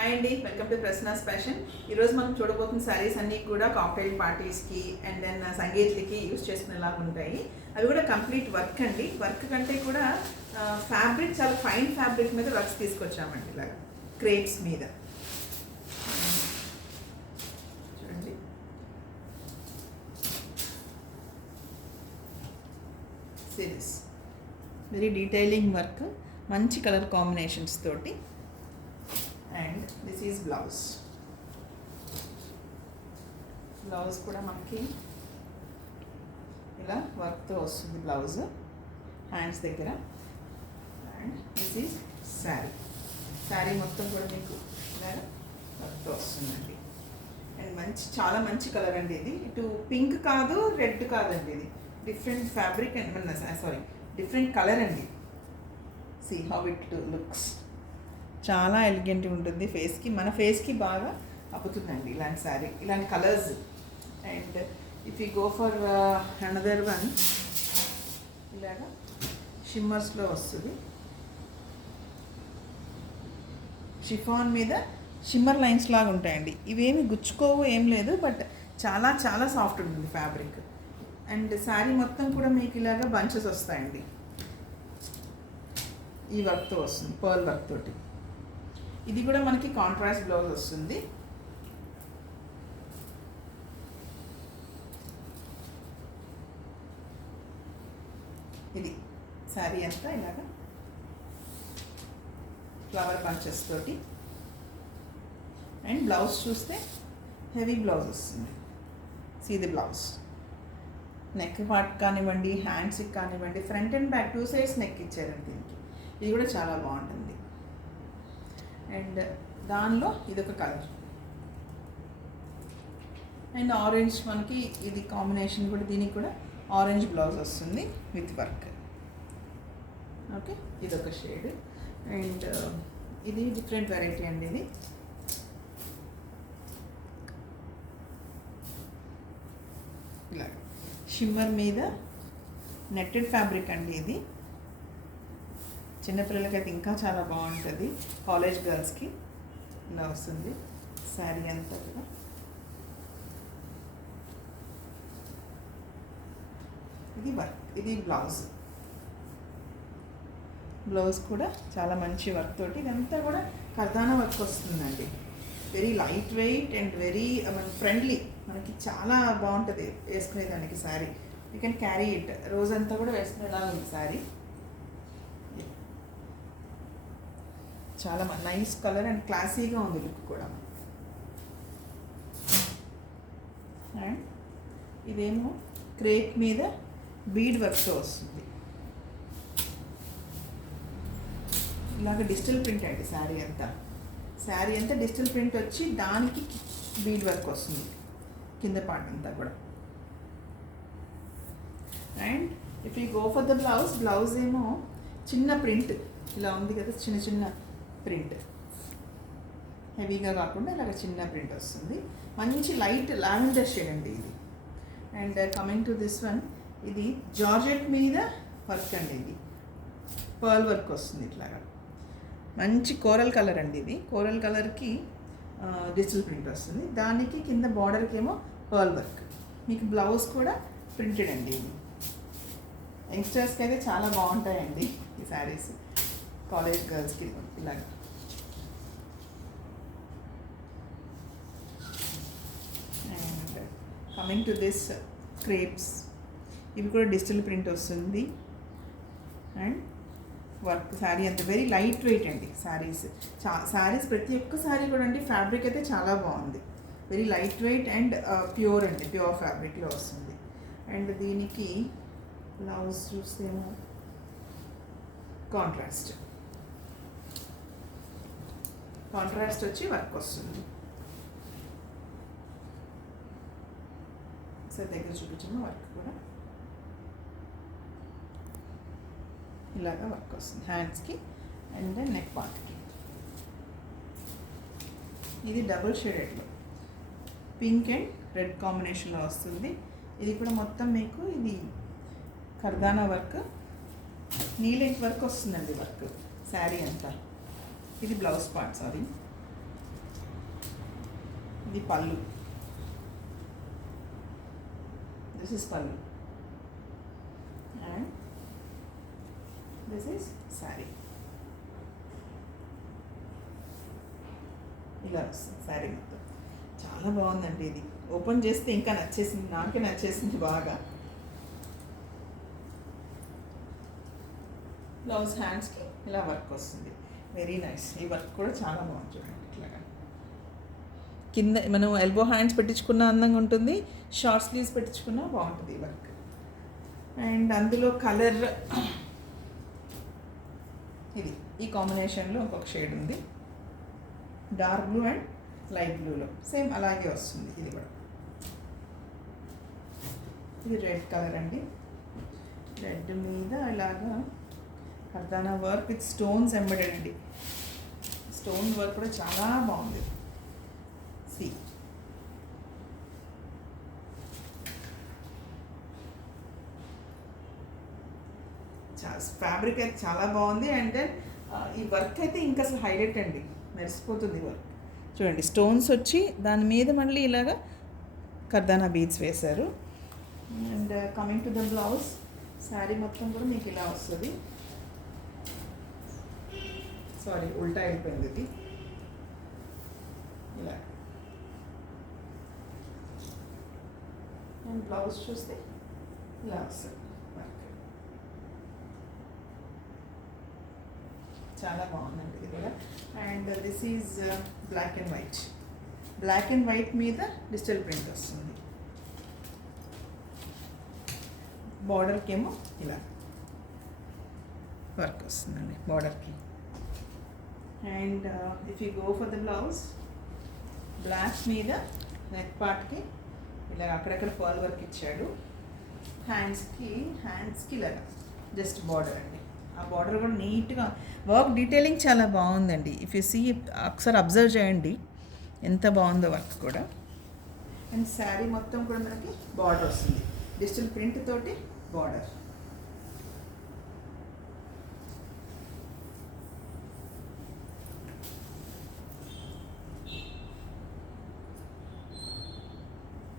Hi అండి, welcome to Prasanna's fashion. ఈరోజు మనం చూడబోతున్న శారీస్ అన్నీ కూడా కాక్టైల్ పార్టీస్కి అండ్ దెన్ సంగీత్లకి యూజ్ చేసుకునేలాగా ఉంటాయి. అవి కూడా కంప్లీట్ వర్క్ అండి. వర్క్ కంటే కూడా ఫ్యాబ్రిక్ చాలా ఫైన్ ఫ్యాబ్రిక్ మీద వర్క్స్ తీసుకొచ్చామండి. ఇలాగా క్రేప్స్ మీద చూడండి. సిరీస్ వెరీ డీటెయిలింగ్ వర్క్, మంచి కలర్ కాంబినేషన్స్ తోటి. And this is blouse. Blouse కూడా మనకి ఇలా వర్క్తో వస్తుంది బ్లౌజ్ హ్యాండ్స్ దగ్గర. And this is sari. Sari మొత్తం కూడా మీకు ఇలా వర్క్తో వస్తుందండి. అండ్ చాలా మంచి కలర్ అండి ఇది. ఇటు పింక్ కాదు, రెడ్ కాదండి, ఇది different fabric and different colour అండి. See how it looks. చాలా ఎలిగెంట్గా ఉంటుంది ఫేస్కి, మన ఫేస్కి బాగా అప్పుతుందండి ఇలాంటి శారీ, ఇలాంటి colours. And if you go for another one, ఇలాగా షిమ్మర్స్లో వస్తుంది. షిఫాన్ మీద షిమ్మర్ లైన్స్ లాగా ఉంటాయండి. ఇవేమి గుచ్చుకోవు, ఏం లేదు, బట్ చాలా చాలా సాఫ్ట్ ఉంటుంది ఫ్యాబ్రిక్. అండ్ శారీ మొత్తం కూడా మీకు ఇలాగా బంచెస్ వస్తాయండి. ఈ వర్క్తో వస్తుంది, పర్ల్ వర్క్ తోటి. ఇది కూడా మనకి కాంట్రాస్ట్ బ్లౌజ్ వస్తుంది. ఇది శారీ అంతా ఇలాగా ఫ్లవర్ బంచెస్ తోటి. అండ్ బ్లౌజ్ చూస్తే హెవీ బ్లౌజ్ వస్తుంది. See the blouse. Neck part కానివ్వండి, హ్యాండ్స్కి కానివ్వండి, front and back 2 sides neck ఇచ్చారండి దీనికి. ఇది కూడా చాలా బాగుంటుంది. అండ్ దానిలో ఇదొక కలర్. అండ్ ఆరెంజ్ మనకి ఇది కాంబినేషన్ కూడా, దీనికి కూడా ఆరెంజ్ బ్లౌజ్ వస్తుంది విత్ వర్క్. ఓకే, ఇదొక షేడ్. అండ్ ఇది డిఫరెంట్ వెరైటీ అండి. ఇది ఇలా షిమ్మర్ మీద నెట్టెడ్ ఫ్యాబ్రిక్ అండి. ఇది చిన్నపిల్లలకైతే ఇంకా చాలా బాగుంటుంది, కాలేజ్ గర్ల్స్కి. ఇలా వస్తుంది శారీ అంతా కూడా. ఇది వర్క్, ఇది బ్లౌజ్. బ్లౌజ్ కూడా చాలా మంచి వర్క్ తోటి. ఇదంతా కూడా కర్దానా వర్క్ వస్తుందండి. Very light weight and very friendly. మనకి చాలా బాగుంటుంది వేసుకునేదానికి sari. You can carry it, రోజంతా కూడా వేసుకునేలా ఉంది శారీ. చాలా నైస్ కలర్ అండ్ క్లాసీగా ఉంది లుక్ కూడా. అండ్ ఇదేమో క్రేప్ మీద బీడ్ వర్క్తో వస్తుంది. ఇలాగ డిజిటల్ ప్రింట్ అండి శారీ అంతా. శారీ అంతా డిజిటల్ ప్రింట్ వచ్చి దానికి బీడ్ వర్క్ వస్తుంది కింద పార్ట్ అంతా కూడా. And if you go for the blouse, blouse ఏమో చిన్న ప్రింట్ ఇలా ఉంది కదా, చిన్న చిన్న ప్రింట్, హెవీగా కాకుండా ఇలాగ చిన్న ప్రింట్ వస్తుంది. మంచి లైట్ లావెండర్ షేడ్ అండి ఇది. And coming to this one, ఇది జార్జెట్ మీద వర్క్ అండి. ఇది పర్ల్ వర్క్ వస్తుంది ఇట్లాగా. మంచి కోరల్ కలర్ అండి. ఇది కోరల్ కలర్కి డిజిటల్ ప్రింట్ వస్తుంది. దానికి కింద బార్డర్కి ఏమో పర్ల్ వర్క్. మీకు బ్లౌజ్ కూడా ప్రింటెడ్ అండి. ఇది యంగ్స్టర్స్కి అయితే చాలా బాగుంటాయండి ఈ శారీస్, కాలేజ్ గర్ల్స్కి ఇలాగా. And coming to this crepes, ఇవి కూడా డిజిటల్ ప్రింట్ వస్తుంది. అండ్ వర్క్ శారీ అంతా వెరీ లైట్ వెయిట్ అండి. శారీస్ ప్రతి ఒక్క శారీ కూడా అండి ఫ్యాబ్రిక్ అయితే చాలా బాగుంది. Very light weight and pure అండి, ప్యూర్ ఫ్యాబ్రిక్లో వస్తుంది. అండ్ దీనికి బ్లౌజ్ చూస్తేమో కాంట్రాస్ట్ వచ్చి వర్క్ వస్తుంది. సరే దగ్గర చూపించాము. వర్క్ కూడా ఇలాగా వర్క్ వస్తుంది హ్యాండ్స్కి అండ్ నెక్ పార్ట్కి. ఇది డబుల్ షేడెడ్లో పింక్ అండ్ రెడ్ కాంబినేషన్లో వస్తుంది. ఇది కూడా మొత్తం మీకు ఇది కర్దానా వర్క్, నీలెంట్ వర్క్ వస్తుందండి వర్క్ శారీ అంతా. ఇది బ్లౌజ్ పార్ట్. సారీ, ఇది పళ్ళు, దిస్ ఇస్ పళ్ళు అండ్ దిస్ ఇస్ శారీ. ఇలా వస్తుంది శారీ మొత్తం. చాలా బాగుందండి ఇది. ఓపెన్ చేస్తే ఇంకా నచ్చేసింది, నాకే నచ్చేసింది బాగా. బ్లౌజ్ హ్యాండ్స్కి ఇలా వర్క్ వస్తుంది, వెరీ నైస్. ఈ వర్క్ కూడా చాలా బాగుంది చూడండి. ఇట్లాగా కింద మనం ఎల్బో హ్యాండ్స్ పెట్టించుకున్న అందంగా ఉంటుంది, షార్ట్ స్లీవ్స్ పెట్టించుకున్నా బాగుంటుంది ఈ వర్క్. అండ్ అందులో కలర్ ఇది, ఈ కాంబినేషన్లో ఇంకొక షేడ్ ఉంది, డార్క్ బ్లూ అండ్ లైట్ బ్లూలో సేమ్ అలాగే వస్తుంది. ఇది కూడా, ఇది రెడ్ కలర్ అండి. రెడ్ మీద ఇలాగా కర్దానా వర్క్ విత్ స్టోన్స్ ఎంబెడెడ్ అండి. స్టోన్ వర్క్ కూడా చాలా బాగుంది. సి ఫ్యాబ్రిక్ అయితే చాలా బాగుంది. అండ్ దెన్ ఈ వర్క్ అయితే ఇంకా అసలు హైలైట్ అండి, మెరిసిపోతుంది వర్క్. చూడండి స్టోన్స్ వచ్చి దాని మీద మళ్ళీ ఇలాగా కర్దానా బీడ్స్ వేశారు. And coming to the blouse, sari మొత్తం కూడా మీకు ఇలా వస్తుంది. సారీ, ఉల్టా అయిపోయింది ఇది. ఇలా అండ్ బ్లౌజ్ చూస్తే ఇలా వస్తుంది వర్క్. చాలా బాగుందండి ఇది కూడా. And this is black and white. Black and white మీద డిజిటల్ ప్రింట్ వస్తుంది. బార్డర్కి ఏమో ఇలా వర్క్ వస్తుందండి బార్డర్కి. And if you go for the blouse, black మీద నెక్ పార్ట్కి ఇలా అక్కడక్కడ పర్ల్ వర్క్ ఇచ్చాడు. హ్యాండ్స్కి ఇలాగా జస్ట్ బార్డర్ అండి. ఆ బార్డర్ కూడా నీట్గా వర్క్, డీటెయిలింగ్ చాలా బాగుందండి. ఇఫ్ యూ సీ, ఒకసారి అబ్జర్వ్ చేయండి ఎంత బాగుందో వర్క్ కూడా. అండ్ శారీ మొత్తం కూడా మనకి బార్డర్ వస్తుంది, డిజిటల్ ప్రింట్ తోటి బార్డర్.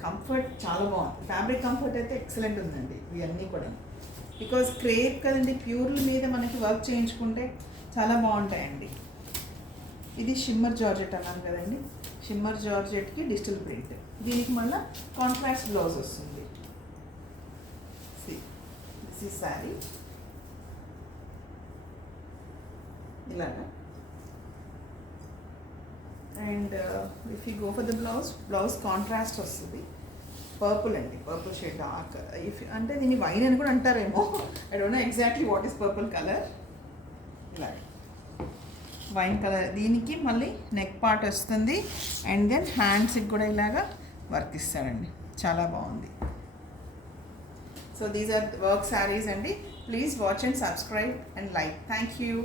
కంఫర్ట్ చాలా బాగుంది. ఫ్యాబ్రిక్ కంఫర్ట్ అయితే ఎక్సలెంట్ ఉందండి ఇవన్నీ కూడా. బికాజ్ క్రేప్ కదండి, ప్యూర్ల మీద మనకి వర్క్ చేయించుకుంటే చాలా బాగుంటాయండి. ఇది షిమ్మర్ జార్జెట్ అన్నాను కదండి, షిమ్మర్ జార్జెట్కి డిజిటల్ ప్రింట్. దీనికి మళ్ళీ కాంట్రాస్ట్ బ్లౌజ్ వస్తుంది. దిస్ ఈ శారీ ఇలాగా. And if you go for the blouse contrast వస్తుంది. పర్పుల్ అండి, పర్పుల్ షేడ్ డార్క్. ఇఫ్ అంటే దీన్ని వైన్ అని కూడా అంటారేమో, I don't know exactly what is purple colour. ఇలా వైన్ కలర్. దీనికి మళ్ళీ నెక్ పార్ట్ వస్తుంది అండ్ దెన్ హ్యాండ్స్కి కూడా ఇలాగా వర్క్ ఇస్తాడండి, చాలా బాగుంది. So these are work saris అండి. Please watch and subscribe and like. Thank you.